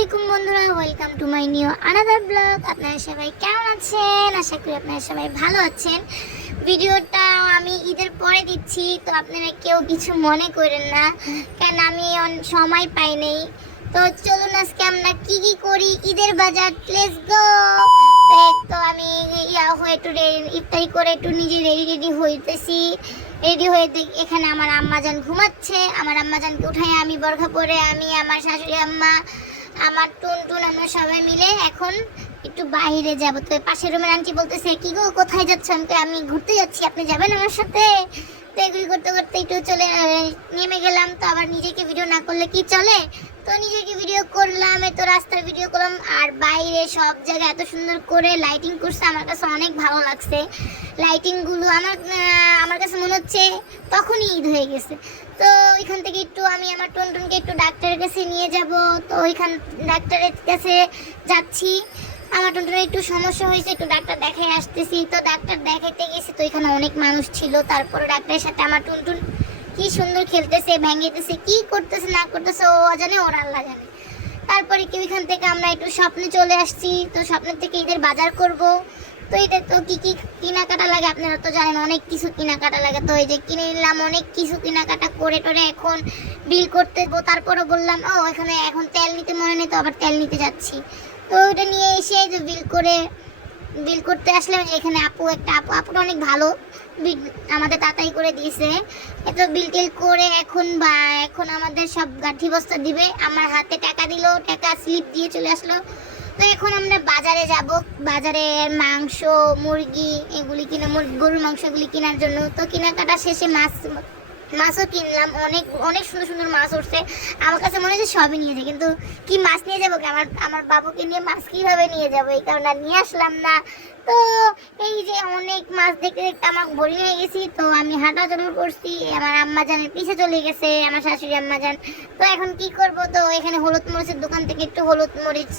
আলাইকুম বন্ধুরা, welcome to my new another blog. আপনারা সবাই কেমন আছেন? আশা করি আপনারা সবাই ভালো আছেন। ভিডিওটা আমি ঈদের পরে দিচ্ছি, তো আপনারা কেউ কিছু মনে করেন না, কারণ আমি সময় পাই নাই। তো চলুন আজকে আমরা কি কি করি ঈদের বাজার, লেটস গো। তো আমি হয়ে একটু ইফতারি করে একটু নিজে রেডি হইতেছি। রেডি হয়ে এখানে আমার আম্মাজান ঘুমাচ্ছে। আমার আম্মাজানকে উঠাই আমি বরখা পরে আমি আমার শাশুড়ি আম্মা আমার টুনটুন আমরা সবাই মিলে এখন একটু বাইরে যাব। তো পাশের রুমের আন্টি বলতেছে, কি গো কোথায় যাচ্ছ? আমি ঘুরতে যাচ্ছি, আপনি যাবেন আমার সাথে? তো এগুলি করতে করতে একটু চলে নেমে গেলাম। তো আবার নিজেকে ভিডিও না করলে কি চলে, তো নিজেকে ভিডিও করলাম, তো রাস্তার ভিডিও করলাম। আর বাইরে সব জায়গায় এত সুন্দর করে লাইটিং করছে, আমার কাছে অনেক ভালো লাগছে লাইটিংগুলো। আমার কাছে মনে হচ্ছে তখনই ঈদ হয়ে গেছে। তো এখান থেকে একটু আমি আমার টুনটুনকে একটু ডাক্তারের কাছে নিয়ে যাব। তো ওইখান ডাক্তারের কাছে যাচ্ছি। আমার টুনটুনের একটু সমস্যা হয়েছে, একটু ডাক্তার দেখাই আসতেছি। তো ডাক্তার দেখাইতে গেছি, তো এখানে অনেক মানুষ ছিল। তারপরে ডাক্তারের সাথে আমার টুনটুন কি সুন্দর খেলতেছে, ভেঙেতেছে, কি করতেছে না করতেছে ও জানে, ওর আল্লাহ জানে। তারপরে কি ওইখান থেকে আমরা একটু স্বপ্নে চলে আসছি। তো স্বপ্নের থেকে ঈদের বাজার করব। তো এটা তো কি কি কেনাকাটা লাগে আপনারা তো জানেন, অনেক কিছু কেনাকাটা লাগে। তো এই যে কিনে নিলাম অনেক কিছু কেনাকাটা করে টোরে এখন বিল করতে। তারপরে বললাম এখানে এখন তেল নিতে মনে নেই, তো আবার তেল নিতে যাচ্ছি। তো ওটা নিয়ে এসে যে বিল করতে আসলাম। এখানে আপুটা অনেক ভালো, আমাদের তাড়াতাড়ি করে দিয়েছে। এত বিল টিল করে এখন আমাদের সব গাঠি বস্তা দিবে। আমার হাতে টাকা দিল, টাকা স্লিপ দিয়ে চলে আসলো। তো এখন আমরা বাজারে যাব, বাজারে মাংস মুরগি এগুলি কিনে, গরুর মাংস এগুলি কেনার জন্য। তো কেনাকাটা শেষে মাছও কিনলাম, অনেক অনেক সুন্দর সুন্দর মাছ উঠছে। আমার কাছে মনে হচ্ছে সবই নিয়ে যাই, কিন্তু কি মাছ নিয়ে যাবো, আমার বাবুকে নিয়ে মাছ কীভাবে নিয়ে যাবো, এই কারণে আর নিয়ে আসলাম না। তো এই যে অনেক মাছ দেখতে দেখতে আমার বোরিং হয়ে গেছি। তো আমি হাঁটা চলা করছি, আমার আম্মাজানের পিছে চলে গেছে আমার শাশুড়ি আম্মাজান। তো এখন কি করব, তো এখানে হলুদ মরিচের দোকান থেকে একটু হলুদ মরিচ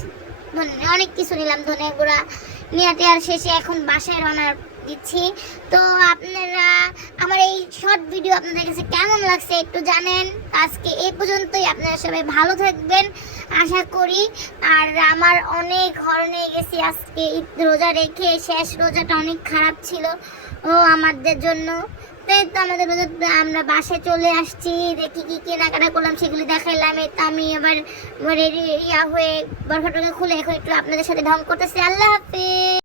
অনেক কিছু নিলাম, ধনে গুঁড়া নিয়ে আর শেষে এখন বাসায় রওনা দিচ্ছি। তো আপনারা আমার এই শর্ট ভিডিও আপনাদের কাছে কেমন লাগছে একটু জানেন। আজকে এই পর্যন্তই, আপনারা সবাই ভালো থাকবেন আশা করি। আর আমার অনেক হরণ হয়ে গেছি আজকে রোজা রেখে, শেষ রোজাটা অনেক খারাপ ছিল আমাদের জন্য। তাই তো আমাদের আমরা বাসায় চলে আসছি, দেখি কি কেনাকাটা করলাম সেগুলি দেখাইলাম। তো আমি এবার রেডি হয়ে বরখাটাকে খুলে এখন একটু আপনাদের সাথে ঢং করতেছি। আল্লাহ হাফিজ।